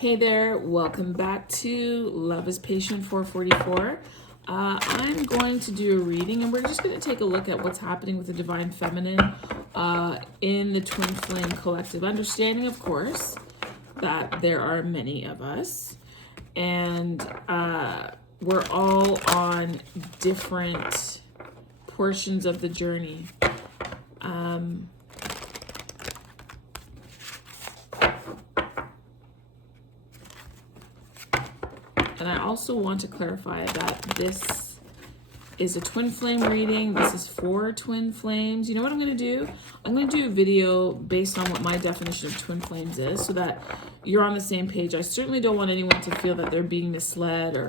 Hey there, welcome back to Love is Patient 444. I'm going to do a reading and we're just going to take a look at what's happening with the Divine Feminine in the Twin Flame Collective. Understanding, of course, that there are many of us and we're all on different portions of the journey. And I also want to clarify that this is a twin flame reading. This is for twin flames. You know what I'm going to do? I'm going to do a video based on what my definition of twin flames is so that you're on the same page. I certainly don't want anyone to feel that they're being misled or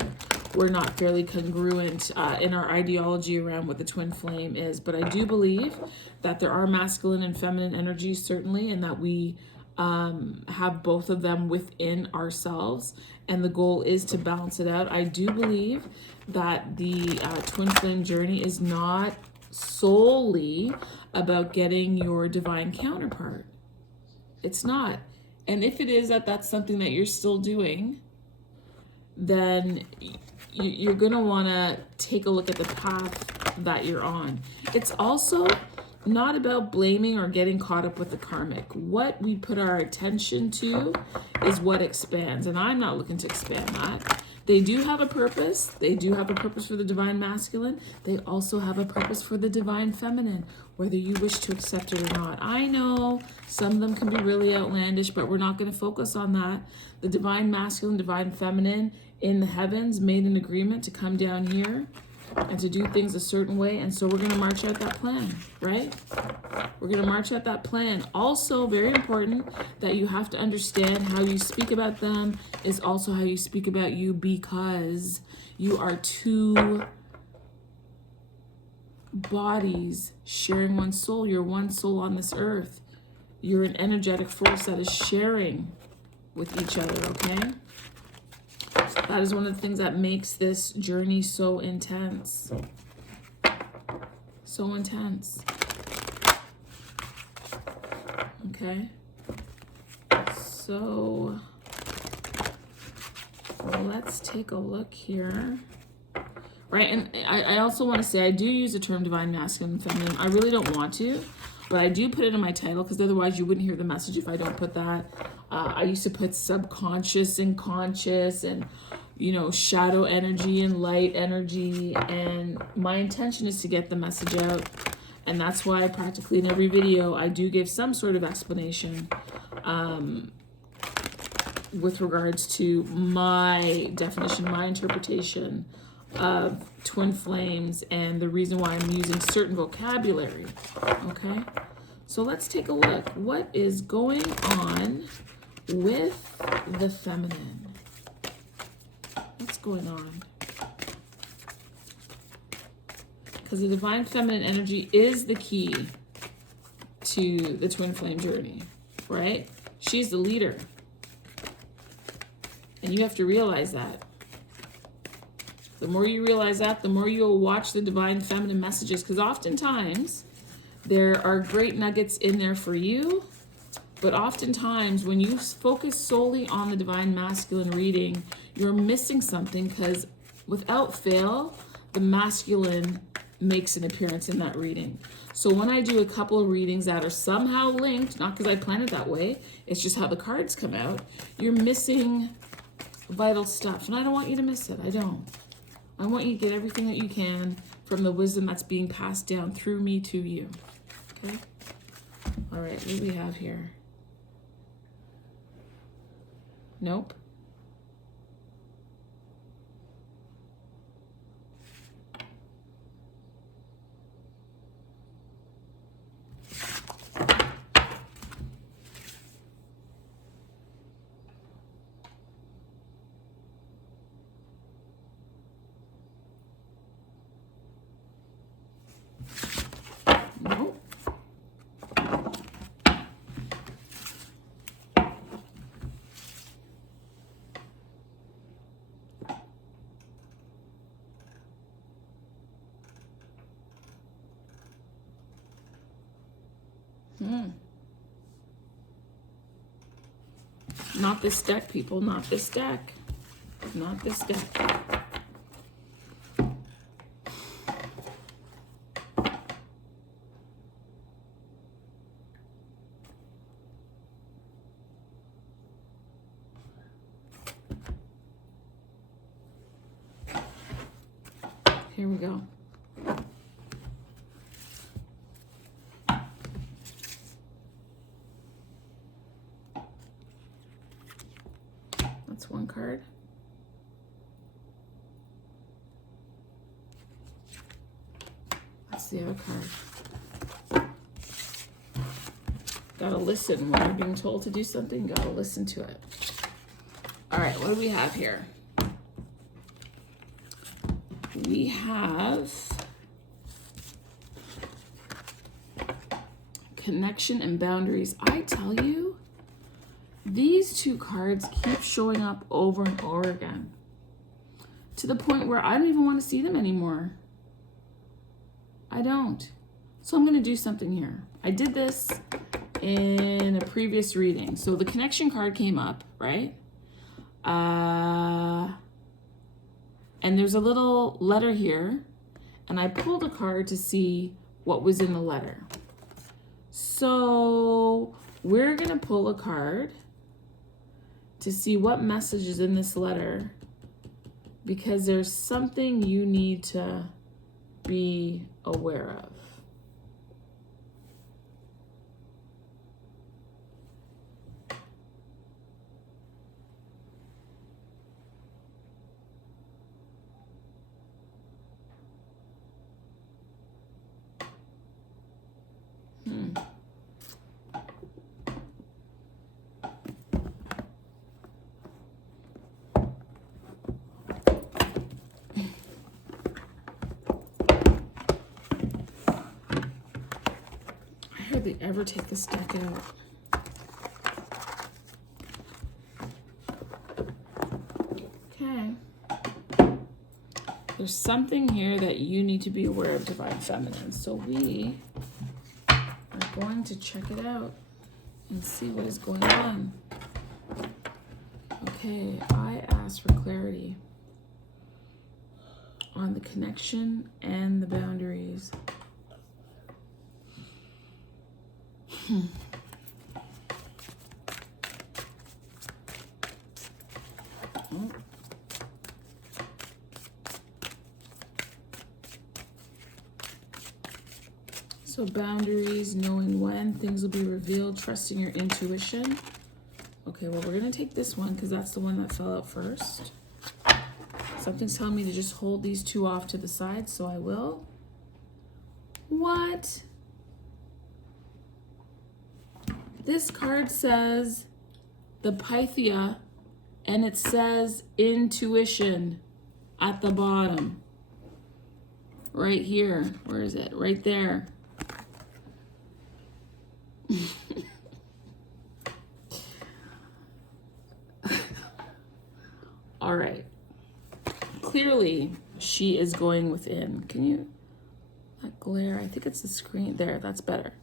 we're not fairly congruent in our ideology around what the twin flame is. But I do believe that there are masculine and feminine energies, certainly, and that we have both of them within ourselves, and the goal is to balance it out. I do believe that the twin flame journey is not solely about getting your divine counterpart. It's not. And if it is that's something that you're still doing, then you're going to want to take a look at the path that you're on. It's also not about blaming or getting caught up with the karmic. What we put our attention to is what expands, and I'm not looking to expand that. They do have a purpose. They do have a purpose for the divine masculine. They also have a purpose for the divine feminine, whether you wish to accept it or not. I know some of them can be really outlandish, but we're not going to focus on that. The divine masculine, divine feminine in the heavens made an agreement to come down here and to do things a certain way, and so we're going to march out that plan, right? We're going to march out that plan. Also, very important that you have to understand how you speak about them is also how you speak about you, because you are two bodies sharing one soul. You're one soul on this earth. You're an energetic force that is sharing with each other, okay? That is one of the things that makes this journey so intense. So intense. Okay. So let's take a look here. Right, and I also want to say I do use the term divine masculine and feminine. I really don't want to, but I do put it in my title because otherwise you wouldn't hear the message if I don't put that. I used to put subconscious and conscious and, you know, shadow energy and light energy. And my intention is to get the message out. And that's why practically in every video, I do give some sort of explanation with regards to my definition, my interpretation of twin flames and the reason why I'm using certain vocabulary. Okay, so let's take a look. What is going on with the feminine? What's going on? Because the divine feminine energy is the key to the twin flame journey, right? She's the leader. And you have to realize that. The more you realize that, the more you'll watch the divine feminine messages, because oftentimes there are great nuggets in there for you, but oftentimes when you focus solely on the divine masculine reading, you're missing something, because without fail, the masculine makes an appearance in that reading. So when I do a couple of readings that are somehow linked, not because I planned it that way, it's just how the cards come out, you're missing vital stuff. And I don't want you to miss it. I don't. I want you to get everything that you can from the wisdom that's being passed down through me to you. Okay? All right, what do we have here? Nope. Nope. Not this deck, people. Not this deck. Not this deck. Here we go. That's one card. That's the other card. Gotta listen when you're being told to do something. Gotta listen to it. All right, what do we have here? We have connection and boundaries. I tell you, these two cards keep showing up over and over again to the point where I don't even want to see them anymore. I don't. So I'm going to do something here. I did this in a previous reading. So the connection card came up, right? And there's a little letter here, and I pulled a card to see what was in the letter. So we're gonna pull a card to see what message is in this letter, because there's something you need to be aware of. I hardly ever take this deck out. Okay. There's something here that you need to be aware of, Divine Feminine. So we are going to check it out and see what is going on. Okay, I asked for clarity on the connection and the boundaries. Oh. So boundaries, knowing when things will be revealed, trusting your intuition. Okay, well, we're going to take this one because that's the one that fell out first. Something's telling me to just hold these two off to the side, so I will. What? This card says the Pythia, and it says intuition at the bottom. Right here. Where is it? Right there. All right. Clearly, she is going within. Can you, that glare, I think it's the screen. There, that's better.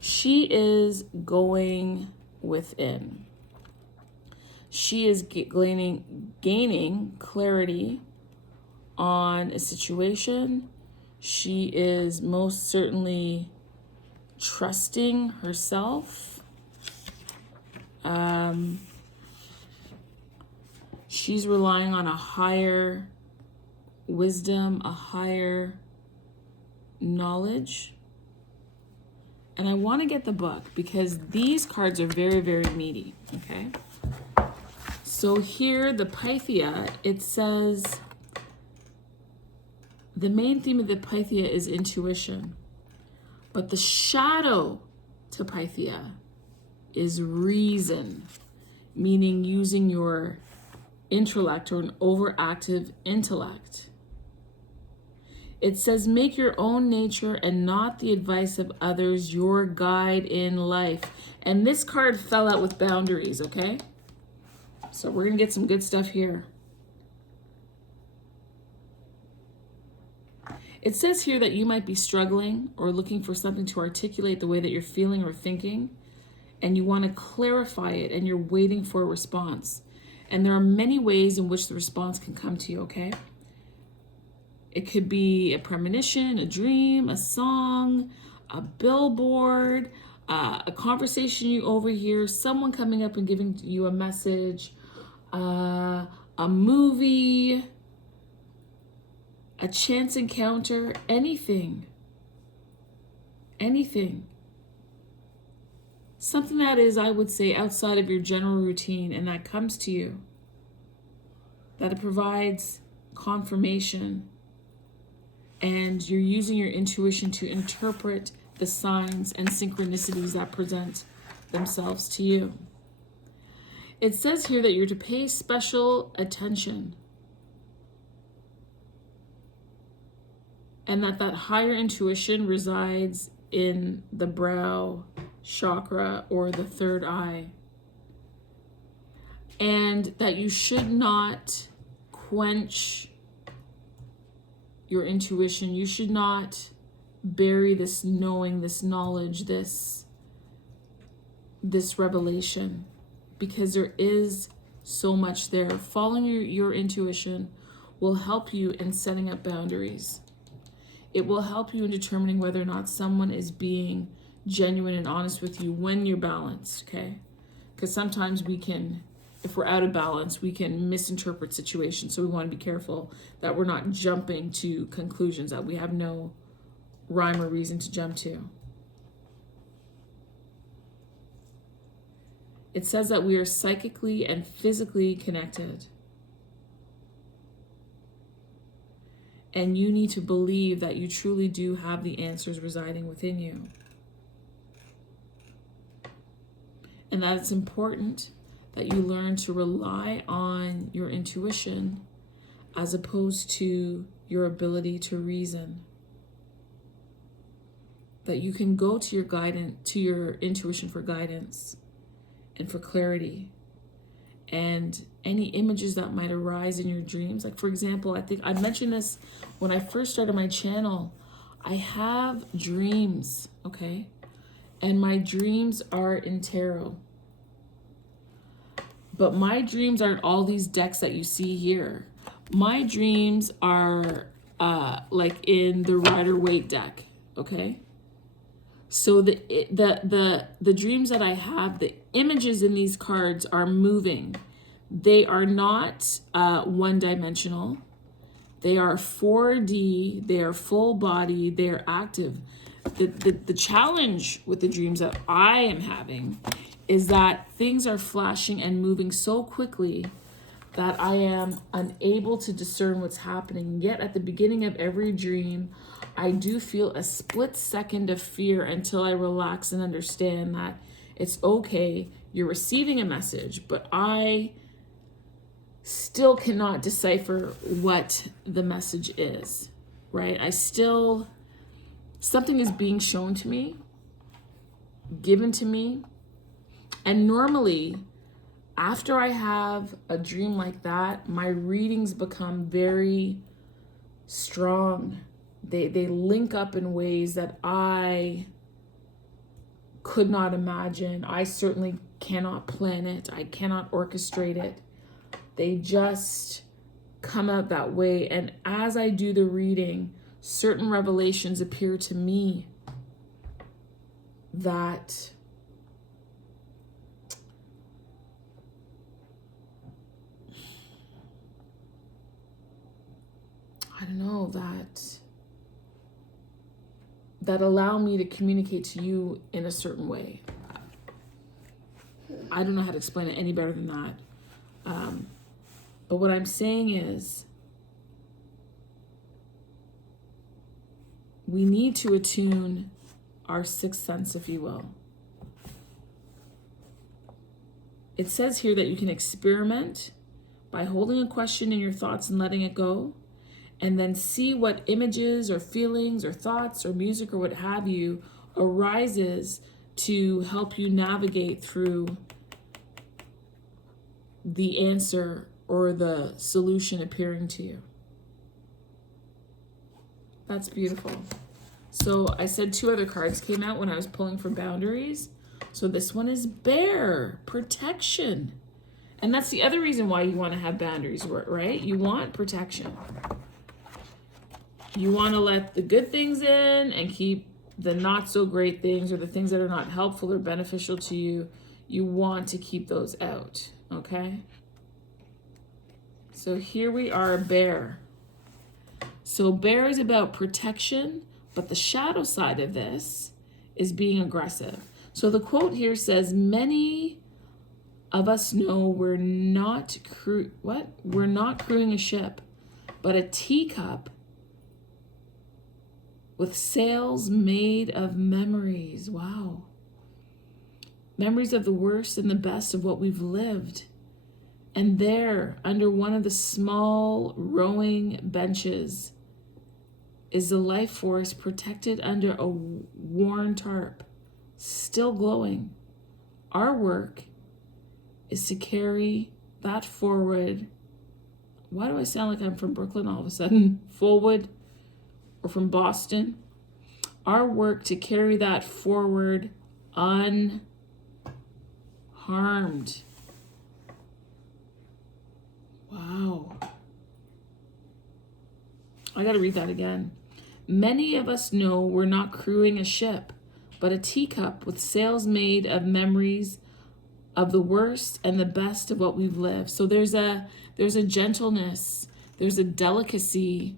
She is going within. She is gaining clarity on a situation. She is most certainly trusting herself. She's relying on a higher wisdom, a higher knowledge. And I want to get the book because these cards are very, very meaty, okay? So here, the Pythia, it says, the main theme of the Pythia is intuition. But the shadow to Pythia is reason, meaning using your intellect or an overactive intellect. It says, make your own nature and not the advice of others your guide in life. And this card fell out with boundaries, okay? So we're going to get some good stuff here. It says here that you might be struggling or looking for something to articulate the way that you're feeling or thinking. and you want to clarify it, and you're waiting for a response. And there are many ways in which the response can come to you, okay? It could be a premonition, a dream, a song, a billboard, a conversation you overhear, someone coming up and giving you a message, a movie, a chance encounter, anything. Anything. Something that is, I would say, outside of your general routine, and that comes to you. That it provides confirmation, and you're using your intuition to interpret the signs and synchronicities that present themselves to you. It says here that you're to pay special attention, and that higher intuition resides in the brow chakra or the third eye, and that you should not quench your intuition. You should not bury this knowing, this knowledge, this revelation, because there is so much there. Following your intuition will help you in setting up boundaries. It will help you in determining whether or not someone is being genuine and honest with you when you're balanced, okay? Because sometimes we can, if we're out of balance, we can misinterpret situations. So we want to be careful that we're not jumping to conclusions that we have no rhyme or reason to jump to. It says that we are psychically and physically connected. And you need to believe that you truly do have the answers residing within you. And that it's important that you learn to rely on your intuition as opposed to your ability to reason. That you can go to your intuition for guidance and for clarity. And any images that might arise in your dreams. Like, for example, I think I mentioned this when I first started my channel. I have dreams, okay? And my dreams are in tarot. But my dreams aren't all these decks that you see here. My dreams are like in the Rider-Waite deck, okay? So the dreams that I have, the images in these cards are moving. They are not one-dimensional. They are 4D. They are full body. They are active. The challenge with the dreams that I am having is that things are flashing and moving so quickly that I am unable to discern what's happening. Yet at the beginning of every dream, I do feel a split second of fear until I relax and understand that it's okay. You're receiving a message, but I still cannot decipher what the message is, right? Something is being shown to me, given to me. And normally, after I have a dream like that, my readings become very strong. They link up in ways that I could not imagine. I certainly cannot plan it. I cannot orchestrate it. They just come out that way. And as I do the reading, certain revelations appear to me that I don't know, that allow me to communicate to you in a certain way. I don't know how to explain it any better than that. But what I'm saying is, we need to attune our sixth sense, if you will. It says here that you can experiment by holding a question in your thoughts and letting it go, and then see what images or feelings or thoughts or music or what have you arises to help you navigate through the answer or the solution appearing to you. That's beautiful. So I said two other cards came out when I was pulling for boundaries. So this one is bear, protection. And that's the other reason why you want to have boundaries, right? You want protection. You want to let the good things in and keep the not so great things, or the things that are not helpful or beneficial to you. You want to keep those out, okay? So here we are, bear. So bear is about protection, but the shadow side of this is being aggressive. So the quote here says, many of us know we're not crewing a ship, but a teacup with sails made of memories. Wow. Memories of the worst and the best of what we've lived. And there, under one of the small rowing benches, is the life force protected under a worn tarp, still glowing. Our work is to carry that forward. Why do I sound like I'm from Brooklyn all of a sudden? Forward, or from Boston? Our work to carry that forward unharmed. Wow. I gotta read that again. Many of us know we're not crewing a ship, but a teacup with sails made of memories of the worst and the best of what we've lived. So there's a gentleness, there's a delicacy.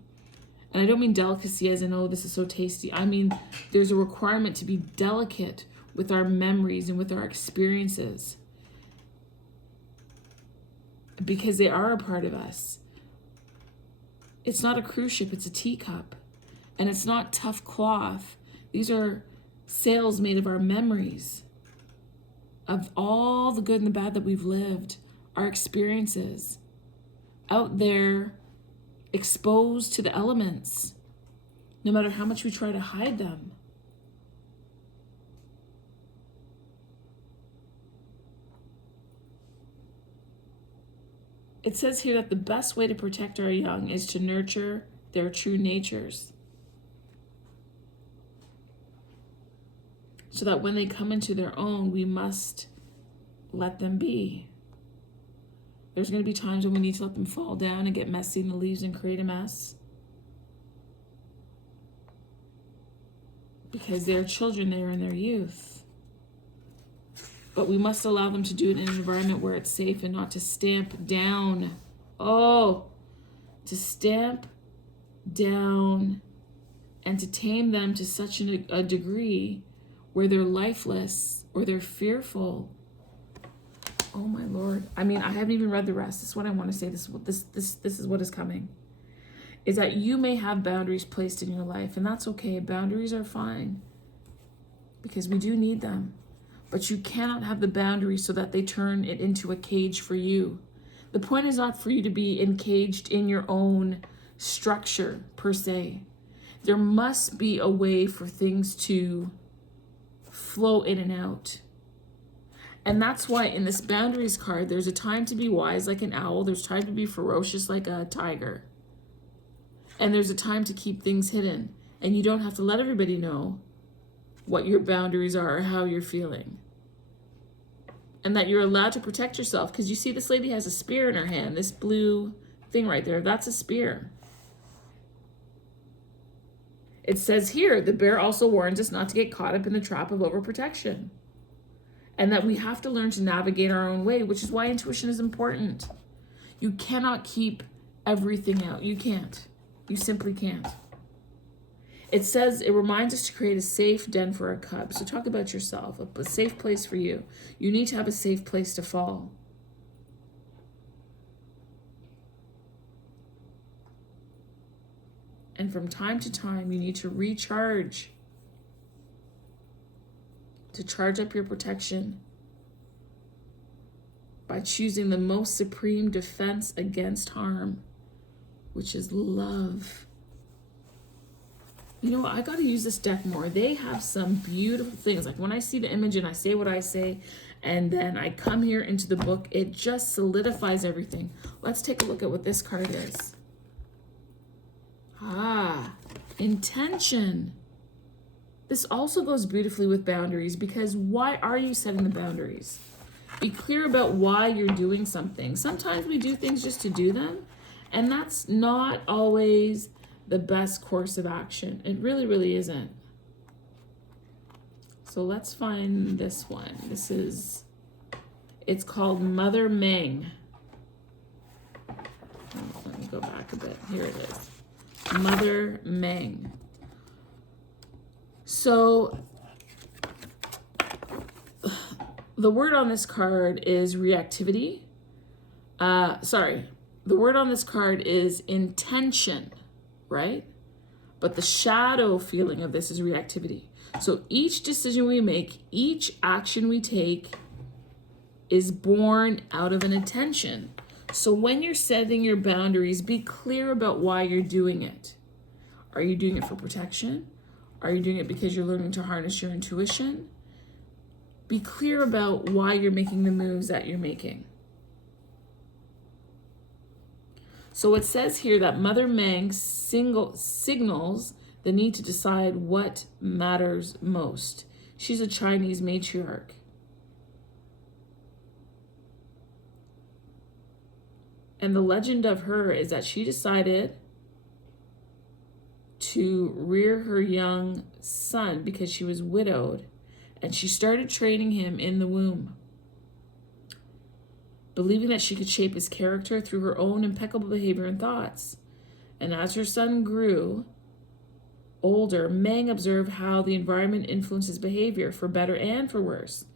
And I don't mean delicacy as in, oh, this is so tasty. I mean, there's a requirement to be delicate with our memories and with our experiences, because they are a part of us. It's not a cruise ship, it's a teacup. And it's not tough cloth. These are sails made of our memories, of all the good and the bad that we've lived, our experiences, out there exposed to the elements, no matter how much we try to hide them. It says here that the best way to protect our young is to nurture their true natures, so that when they come into their own, we must let them be. There's going to be times when we need to let them fall down and get messy in the leaves and create a mess, because they're children, they're in their youth. But we must allow them to do it in an environment where it's safe, and not to stamp down. Oh, to stamp down and to tame them to such a degree where they're lifeless or they're fearful. Oh my Lord. I mean, I haven't even read the rest. This is what I want to say. This is what is coming. Is that you may have boundaries placed in your life, and that's okay. Boundaries are fine, because we do need them. But you cannot have the boundaries so that they turn it into a cage for you. The point is not for you to be encaged in your own structure, per se. There must be a way for things to flow in and out. And that's why in this boundaries card, there's a time to be wise like an owl. There's time to be ferocious like a tiger. And there's a time to keep things hidden. And you don't have to let everybody know what your boundaries are or how you're feeling. And that you're allowed to protect yourself. Because you see this lady has a spear in her hand. This blue thing right there, that's a spear. It says here, the bear also warns us not to get caught up in the trap of overprotection. And that we have to learn to navigate our own way, which is why intuition is important. You cannot keep everything out. You can't. You simply can't. It says, it reminds us to create a safe den for our cubs. So talk about yourself, a safe place for you. You need to have a safe place to fall. And from time to time, you need to recharge, to charge up your protection by choosing the most supreme defense against harm, which is love. You know what? I got to use this deck more. They have some beautiful things. Like when I see the image and I say what I say, and then I come here into the book, it just solidifies everything. Let's take a look at what this card is. Ah, intention. This also goes beautifully with boundaries, because why are you setting the boundaries? Be clear about why you're doing something. Sometimes we do things just to do them, and that's not always the best course of action. It really, really isn't. So let's find this one. It's called Mother Meng. Oh, let me go back a bit. Here it is. Mother Meng. So the word on this card is reactivity. The word on this card is intention, right? But the shadow feeling of this is reactivity. So each decision we make, each action we take is born out of an intention. So when you're setting your boundaries, be clear about why you're doing it. Are you doing it for protection? Are you doing it because you're learning to harness your intuition? Be clear about why you're making the moves that you're making. So it says here that Mother Meng signals the need to decide what matters most. She's a Chinese matriarch. And the legend of her is that she decided to rear her young son because she was widowed, and she started training him in the womb, believing that she could shape his character through her own impeccable behavior and thoughts. And as her son grew older, Meng observed how the environment influences behavior, for better and for worse.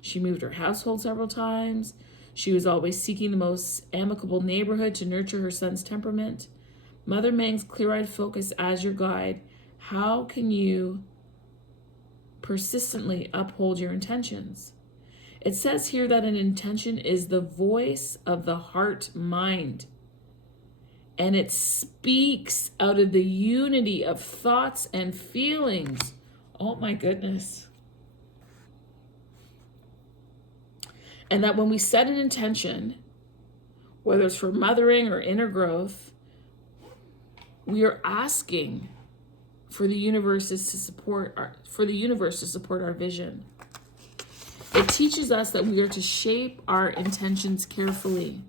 She moved her household several times. She was always seeking the most amicable neighborhood to nurture her son's temperament. Mother Meng's clear-eyed focus as your guide. How can you persistently uphold your intentions? It says here that an intention is the voice of the heart-mind, and it speaks out of the unity of thoughts and feelings. Oh my goodness. And that when we set an intention, whether it's for mothering or inner growth, we are asking for the universe to support our vision. It teaches us that we are to shape our intentions carefully.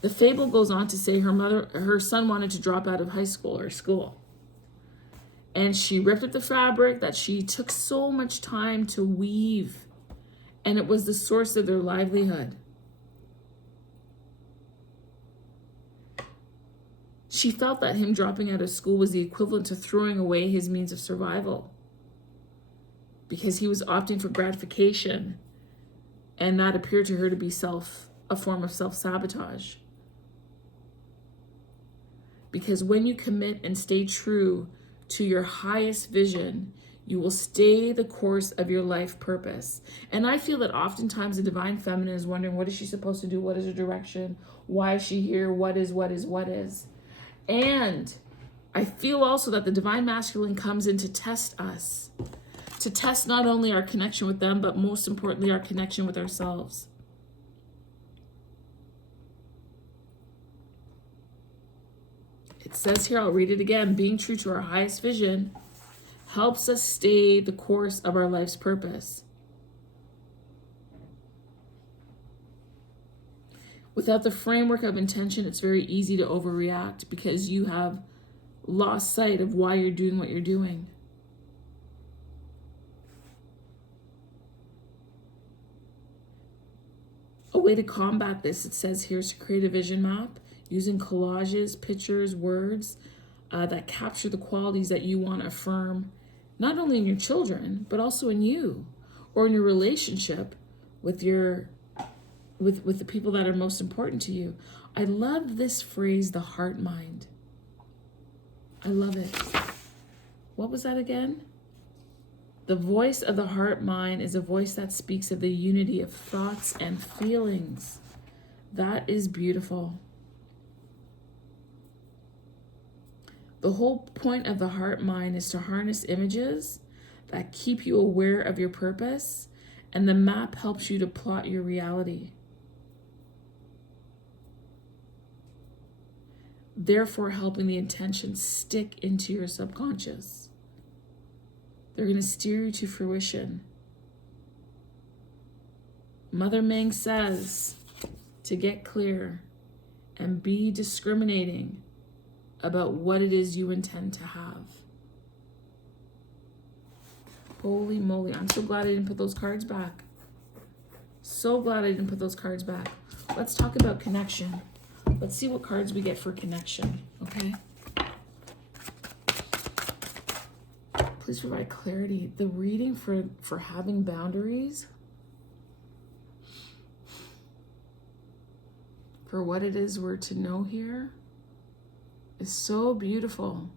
The fable goes on to say her son wanted to drop out of high school or school. And she ripped up the fabric that she took so much time to weave. And it was the source of their livelihood. She felt that him dropping out of school was the equivalent to throwing away his means of survival, because he was opting for gratification, and that appeared to her to be a form of self-sabotage. Because when you commit and stay true to your highest vision, you will stay the course of your life purpose. And I feel that oftentimes the divine feminine is wondering, what is she supposed to do? What is her direction? Why is she here? What is? And I feel also that the divine masculine comes in to test us, to test not only our connection with them, but most importantly, our connection with ourselves. It says here, I'll read it again, being true to our highest vision helps us stay the course of our life's purpose. Without the framework of intention, it's very easy to overreact because you have lost sight of why you're doing what you're doing. A way to combat this, it says here, is to create a vision map using collages, pictures, words that capture the qualities that you want to affirm, not only in your children, but also in you, or in your relationship with with the people that are most important to you. I love this phrase, the heart mind. I love it. What was that again? The voice of the heart mind is a voice that speaks of the unity of thoughts and feelings. That is beautiful. The whole point of the heart mind is to harness images that keep you aware of your purpose, and the map helps you to plot your reality. Therefore, helping the intention stick into your subconscious. They're going to steer you to fruition. Mother Ming says to get clear and be discriminating about what it is you intend to have. Holy moly, I'm so glad I didn't put those cards back. So glad I didn't put those cards back. Let's talk about connection. Let's see what cards we get for connection, okay? Please provide clarity. The reading for having boundaries, for what it is we're to know here, is so beautiful.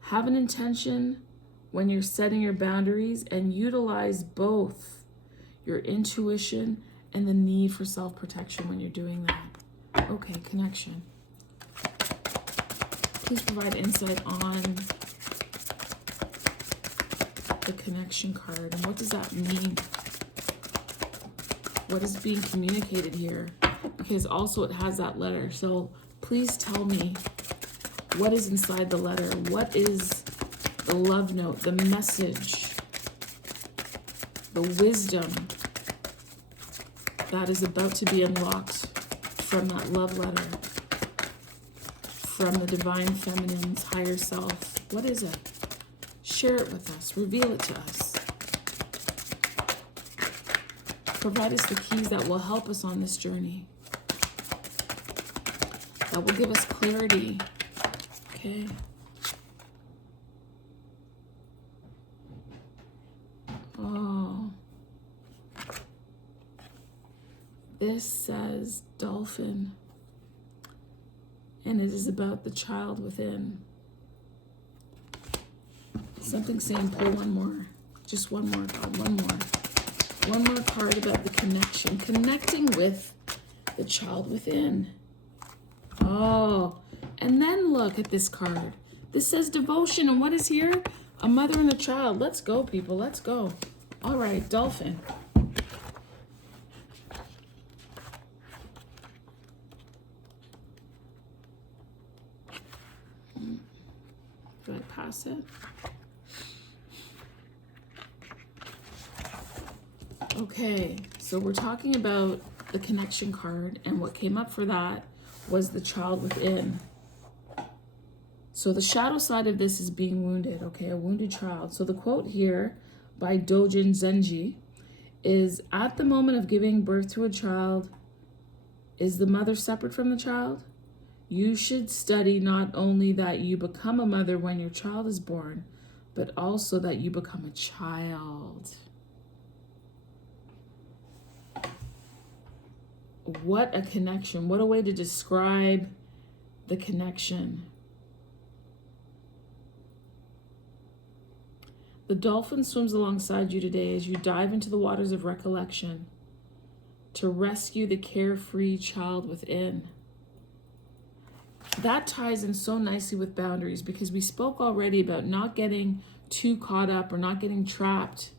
Have an intention when you're setting your boundaries and utilize both your intuition and the need for self-protection when you're doing that. Okay, connection. Please provide insight on the connection card and what does that mean? What is being communicated here? Because also it has that letter. So please tell me what is inside the letter. What is the love note, the message, the wisdom that is about to be unlocked from that love letter, from the divine feminine's higher self? What is it? Share it with us. Reveal it to us. Provide us the keys that will help us on this journey, that will give us clarity. Okay. Oh. This says dolphin, and it is about the child within. Something saying pull one more. Just one more, God, one more. One more card about the connection. Connecting with the child within. Oh, and then look at this card. This says devotion, and what is here? A mother and a child. Let's go, people, let's go. All right, dolphin. Do I pass it? Okay, so we're talking about the connection card, and what came up for that was the child within. So the shadow side of this is being wounded, okay, a wounded child. So the quote here by Dojin Zenji is, at the moment of giving birth to a child, is the mother separate from the child? You should study not only that you become a mother when your child is born, but also that you become a child. What a connection. What a way to describe the connection. The dolphin swims alongside you today as you dive into the waters of recollection to rescue the carefree child within. That ties in so nicely with boundaries, because we spoke already about not getting too caught up or not getting trapped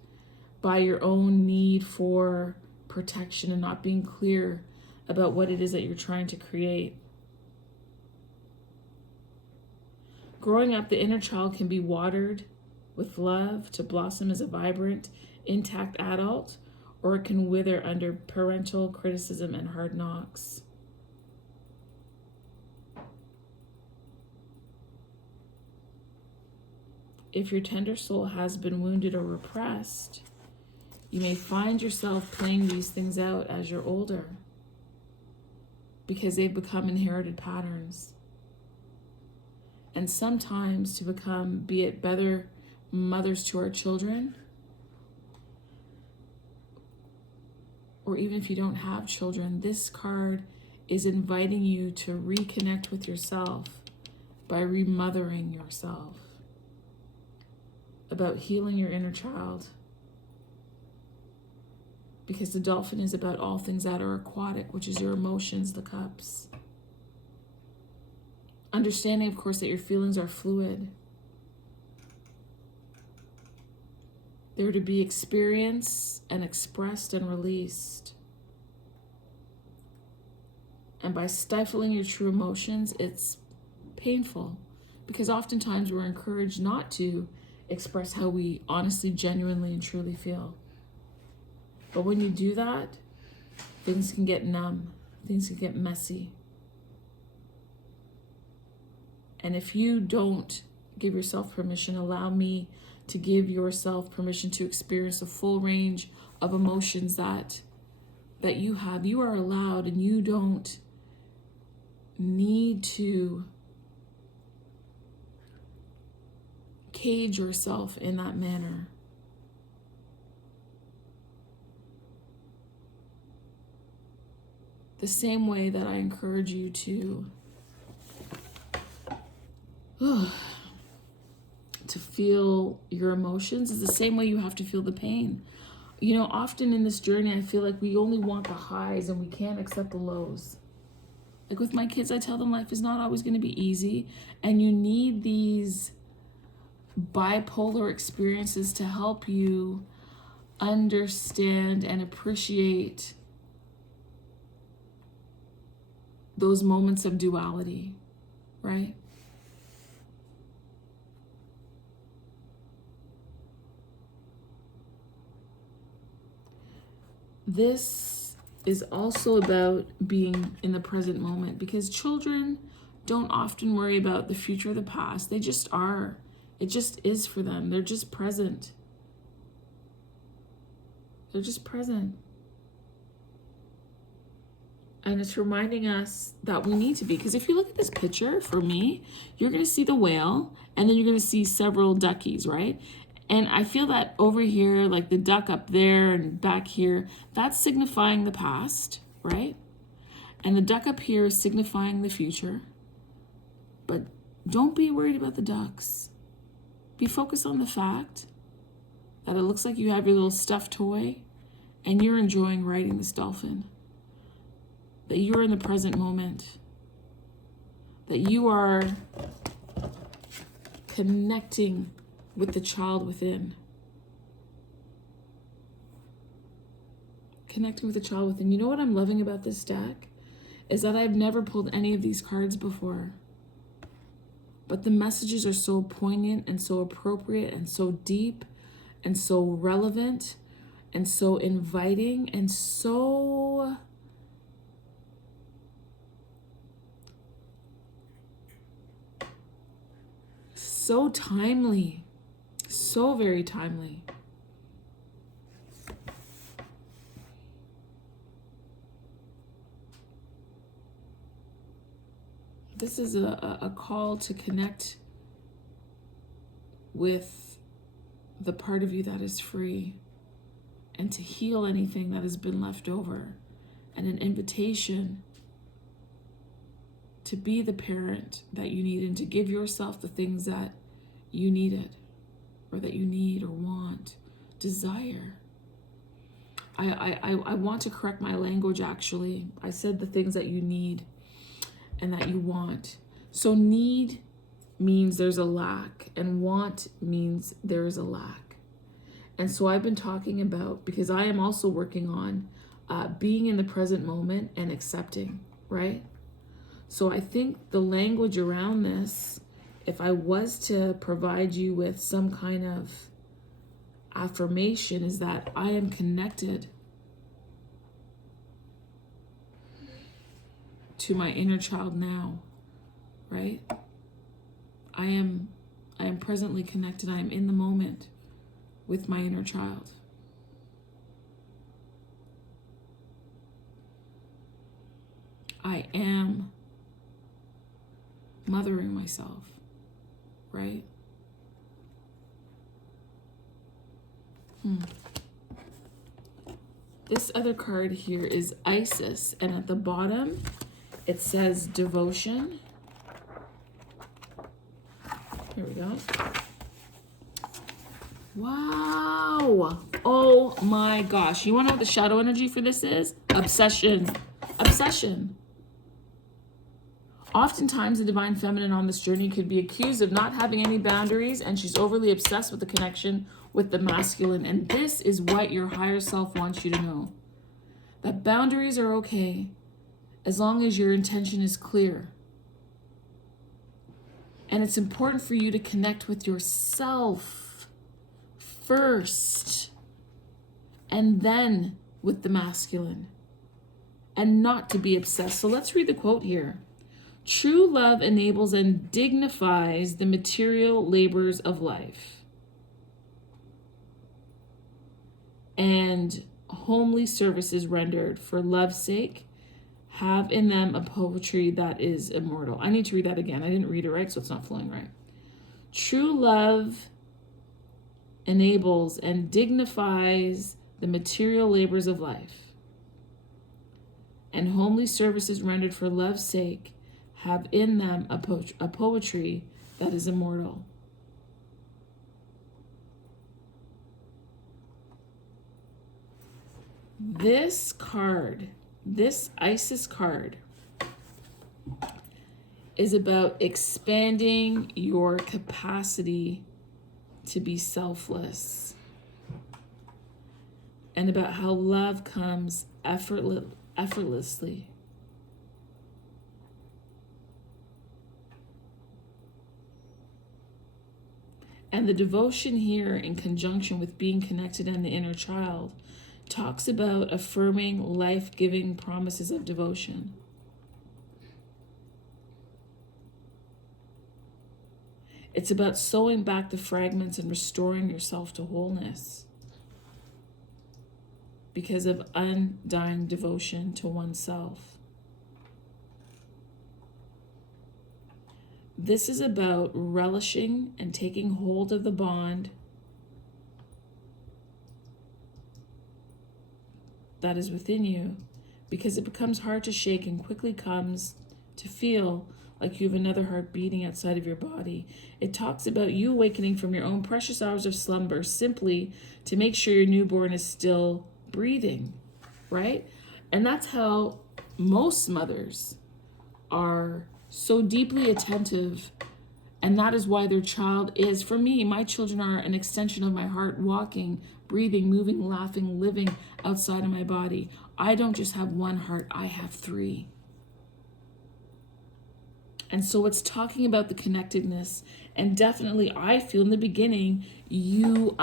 by your own need for protection and not being clear about what it is that you're trying to create. Growing up, the inner child can be watered with love to blossom as a vibrant, intact adult, or it can wither under parental criticism and hard knocks. If your tender soul has been wounded or repressed, you may find yourself playing these things out as you're older, because they've become inherited patterns. And sometimes to become, be it better mothers to our children, or even if you don't have children, this card is inviting you to reconnect with yourself by remothering yourself, about healing your inner child. Because the dolphin is about all things that are aquatic, which is your emotions, the cups. Understanding, of course, that your feelings are fluid. They're to be experienced and expressed and released. And by stifling your true emotions, it's painful, because oftentimes we're encouraged not to express how we honestly, genuinely, and truly feel. But when you do that, things can get numb, things can get messy. And if you don't give yourself permission, allow me to give yourself permission to experience the full range of emotions that you have. You are allowed, and you don't need to cage yourself in that manner. The same way that I encourage you to feel your emotions is the same way you have to feel the pain. You know, often in this journey, I feel like we only want the highs and we can't accept the lows. Like with my kids, I tell them life is not always going to be easy, and you need these bipolar experiences to help you understand and appreciate those moments of duality, right? This is also about being in the present moment, because children don't often worry about the future or the past. They just are. It just is for them. They're just present. They're just present. And it's reminding us that we need to be. Because if you look at this picture, for me, you're going to see the whale, and then you're going to see several duckies, right? And I feel that over here, like the duck up there and back here, that's signifying the past, right? And the duck up here is signifying the future. But don't be worried about the ducks. Be focused on the fact that it looks like you have your little stuffed toy and you're enjoying riding this dolphin. That you're in the present moment. That you are connecting with the child within. Connecting with the child within. You know what I'm loving about this deck? Is that I've never pulled any of these cards before. But the messages are so poignant and so appropriate and so deep and so relevant and so inviting and so timely. So very timely. This is a call to connect with the part of you that is free and to heal anything that has been left over, and an invitation to be the parent that you need and to give yourself the things that you needed or that you need or want, desire. I want to correct my language, actually. I said the things that you need and that you want. So need means there's a lack, and want means there is a lack. And so I've been talking about, because I am also working on being in the present moment and accepting, right? So I think the language around this, if I was to provide you with some kind of affirmation, is that I am connected to my inner child now, right? I am presently connected. I am in the moment with my inner child. I am mothering myself, right? This other card here is Isis, and at the bottom it says devotion. Here we go. Wow. Oh my gosh. You want to know what the shadow energy for this is? Obsession. Obsession. Oftentimes, the divine feminine on this journey could be accused of not having any boundaries, and she's overly obsessed with the connection with the masculine. And this is what your higher self wants you to know. That boundaries are okay as long as your intention is clear. And it's important for you to connect with yourself first, and then with the masculine, and not to be obsessed. So let's read the quote here. True love enables and dignifies the material labors of life, and homely services rendered for love's sake have in them a poetry that is immortal. I need to read that again. I didn't read it right, so it's not flowing right. True love enables and dignifies the material labors of life, and homely services rendered for love's sake have in them a poetry that is immortal. This card, this Isis card, is about expanding your capacity to be selfless, and about how love comes effortlessly. And the devotion here, in conjunction with being connected and the inner child, talks about affirming life-giving promises of devotion. It's about sewing back the fragments and restoring yourself to wholeness because of undying devotion to oneself. This is about relishing and taking hold of the bond that is within you, because it becomes hard to shake and quickly comes to feel like you have another heart beating outside of your body. It talks about you awakening from your own precious hours of slumber simply to make sure your newborn is still breathing, right? And that's how most mothers are so deeply attentive, and that is why their child is, for me, my children are an extension of my heart, walking, breathing, moving, laughing, living outside of my body. I don't just have one heart, I have three. And so it's talking about the connectedness, and definitely I feel in the beginning, you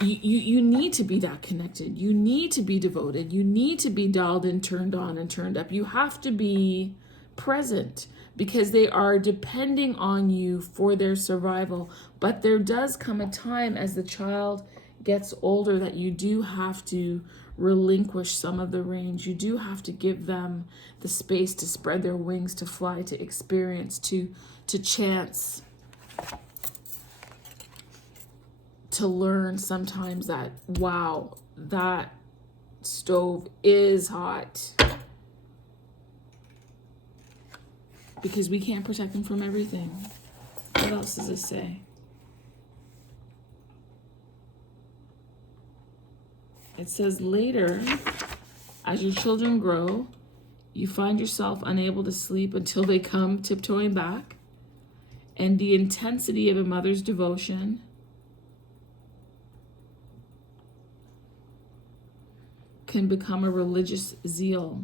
need to be that connected. You need to be devoted. You need to be dialed in, turned on, and turned up. You have to be present because they are depending on you for their survival. But there does come a time as the child gets older that you do have to relinquish some of the range. You do have to give them the space to spread their wings, to fly, to experience, to chance, to learn sometimes that, wow, that stove is hot. Because we can't protect them from everything. What else does it say? It says later, as your children grow, you find yourself unable to sleep until they come tiptoeing back, and the intensity of a mother's devotion can become a religious zeal.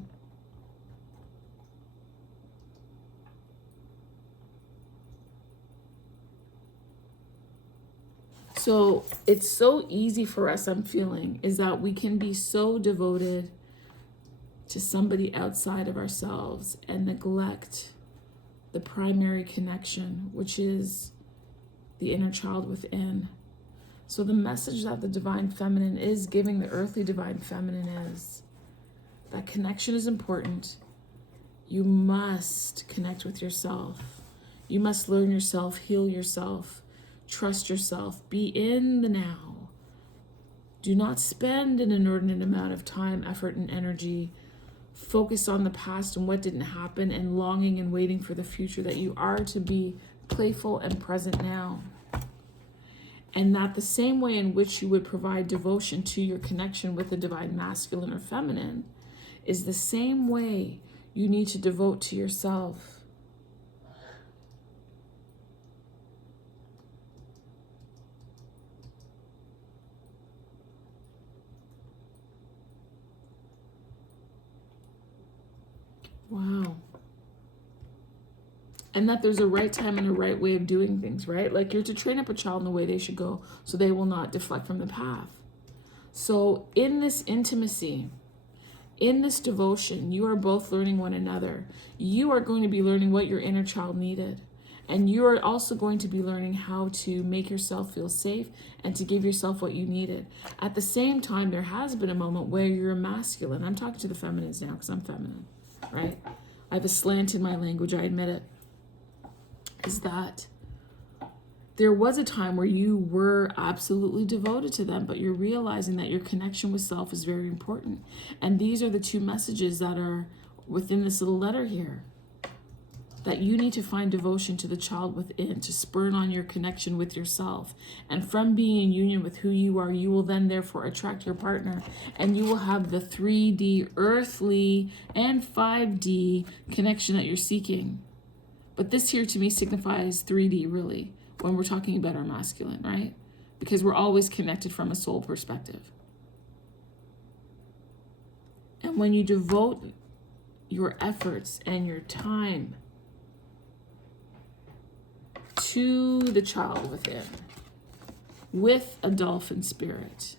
So it's so easy for us, I'm feeling, is that we can be so devoted to somebody outside of ourselves and neglect the primary connection, which is the inner child within. So the message that the divine feminine is giving the earthly divine feminine is that connection is important. You must connect with yourself. You must learn yourself, heal yourself, trust yourself, be in the now. Do not spend an inordinate amount of time, effort, and energy focused on the past and what didn't happen and longing and waiting for the future, that you are to be playful and present now. And that the same way in which you would provide devotion to your connection with the divine masculine or feminine is the same way you need to devote to yourself. Wow. And that there's a right time and a right way of doing things, right? Like you're to train up a child in the way they should go so they will not deflect from the path. So in this intimacy, in this devotion, you are both learning one another. You are going to be learning what your inner child needed. And you are also going to be learning how to make yourself feel safe and to give yourself what you needed. At the same time, there has been a moment where you're masculine. I'm talking to the feminines now because I'm feminine, right? I have a slant in my language, I admit it. Is that there was a time where you were absolutely devoted to them, but you're realizing that your connection with self is very important. And these are the two messages that are within this little letter here. That you need to find devotion to the child within, to spur on your connection with yourself. And from being in union with who you are, you will then therefore attract your partner. And you will have the 3D, earthly, and 5D connection that you're seeking. But this here to me signifies 3D really, when we're talking about our masculine, right? Because we're always connected from a soul perspective. And when you devote your efforts and your time to the child within, with a dolphin spirit,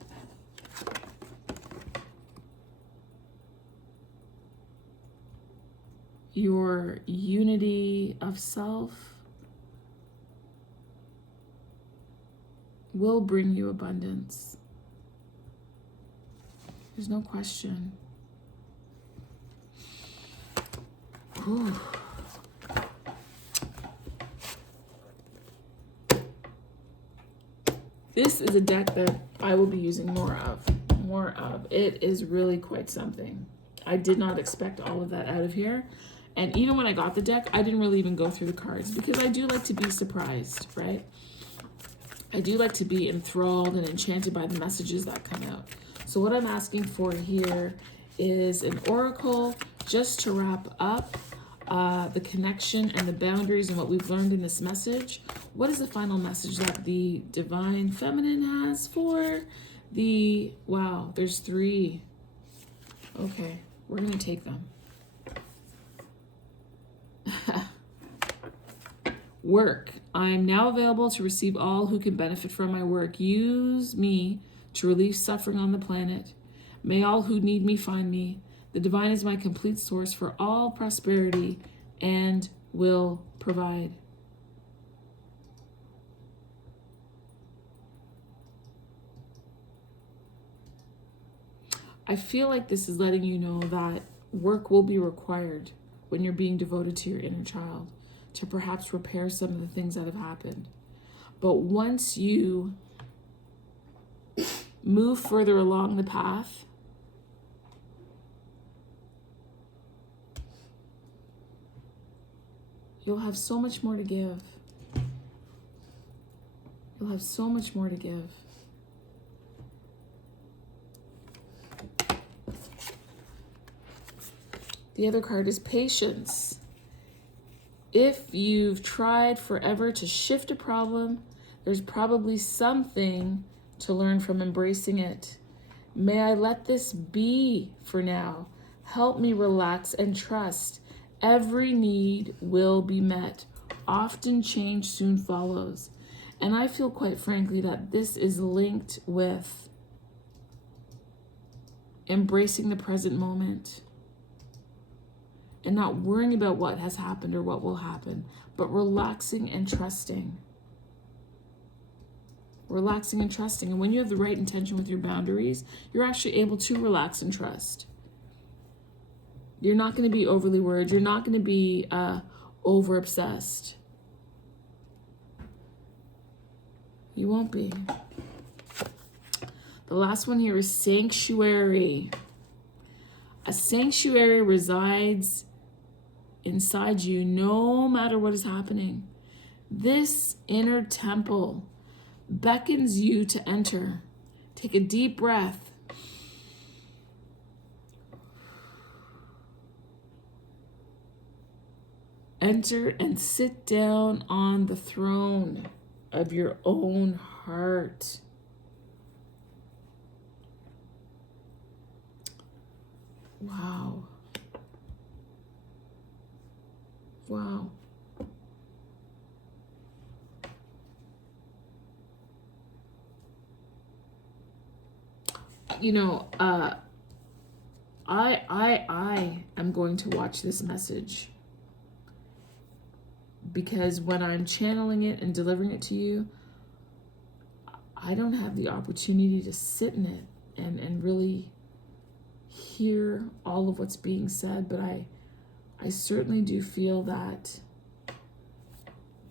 your unity of self will bring you abundance. There's no question. Ooh. This is a deck that I will be using more of. It is really quite something. I did not expect all of that out of here. And even when I got the deck, I didn't really even go through the cards because I do like to be surprised, right? I do like to be enthralled and enchanted by the messages that come out. So what I'm asking for here is an oracle just to wrap up the connection and the boundaries and what we've learned in this message. What is the final message that the divine feminine has for the, wow, there's 3. Okay, we're going to take them. Work. I am now available to receive all who can benefit from my work. Use me to relieve suffering on the planet. May all who need me find me. The divine is my complete source for all prosperity and will provide. I feel like this is letting you know that work will be required when you're being devoted to your inner child, to perhaps repair some of the things that have happened. But once you move further along the path, you'll have so much more to give. You'll have so much more to give. The other card is patience. If you've tried forever to shift a problem, there's probably something to learn from embracing it. May I let this be for now. Help me relax and trust. Every need will be met. Often change soon follows. And I feel quite frankly that this is linked with embracing the present moment and not worrying about what has happened or what will happen, but relaxing and trusting. Relaxing and trusting. And when you have the right intention with your boundaries, you're actually able to relax and trust. You're not going to be overly worried. You're not going to be over obsessed. You won't be. The last one here is sanctuary. A sanctuary resides inside you no matter what is happening. This inner temple beckons you to enter. Take a deep breath. Enter and sit down on the throne of your own heart. Wow. Wow. you know, I am going to watch this message, because when I'm channeling it and delivering it to you, I don't have the opportunity to sit in it and really hear all of what's being said, but I certainly do feel that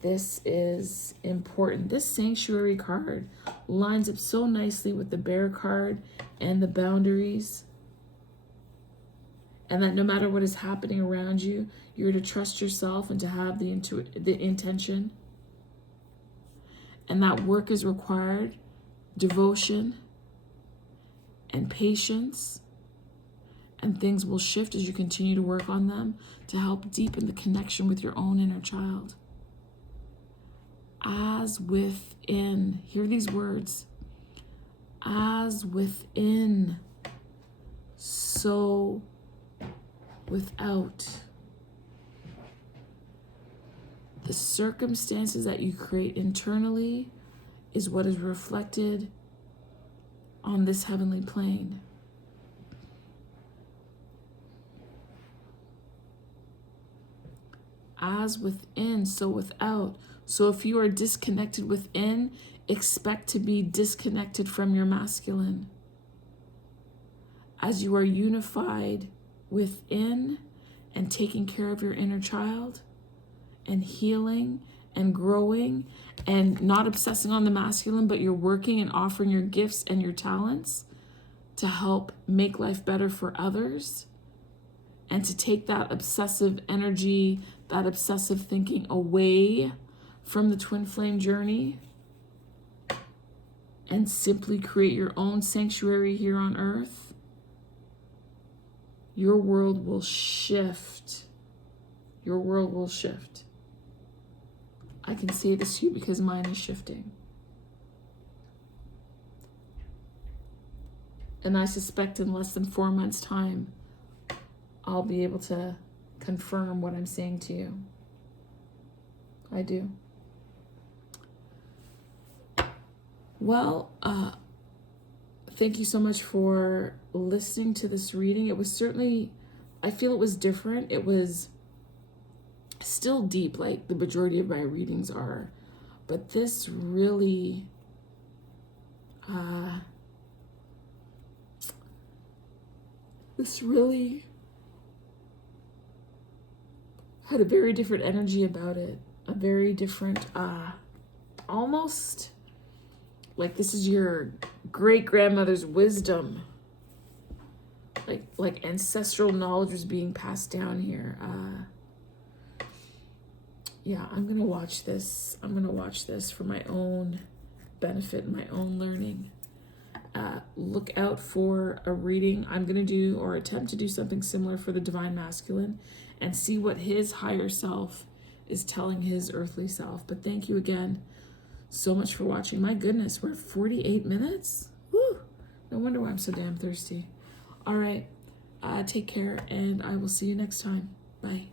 this is important. This sanctuary card lines up so nicely with the bear card and the boundaries. And that no matter what is happening around you, you're to trust yourself and to have the intention. And that work is required, devotion and patience. And things will shift as you continue to work on them to help deepen the connection with your own inner child. As within, hear these words, as within, so without. The circumstances that you create internally is what is reflected on this heavenly plane. As within, so without. So if you are disconnected within, expect to be disconnected from your masculine. As you are unified within and taking care of your inner child and healing and growing and not obsessing on the masculine, but you're working and offering your gifts and your talents to help make life better for others, and to take that obsessive energy, that obsessive thinking away from the twin flame journey and simply create your own sanctuary here on earth, your world will shift. Your world will shift. I can say this to you because mine is shifting. And I suspect in less than 4 months' time, I'll be able to confirm what I'm saying to you. I do. Well, thank you so much for listening to this reading. It was certainly, I feel it was different. It was still deep, like the majority of my readings are. But this really, had a very different energy about it. A very different, almost like this is your great-grandmother's wisdom. Like ancestral knowledge was being passed down here. Yeah, I'm going to watch this. I'm going to watch this for my own benefit and my own learning. Look out for a reading. I'm going to do or attempt to do something similar for the Divine Masculine and see what his higher self is telling his earthly self. But thank you again so much for watching. My goodness, we're at 48 minutes? Woo! No wonder why I'm so damn thirsty. All right, take care, and I will see you next time. Bye.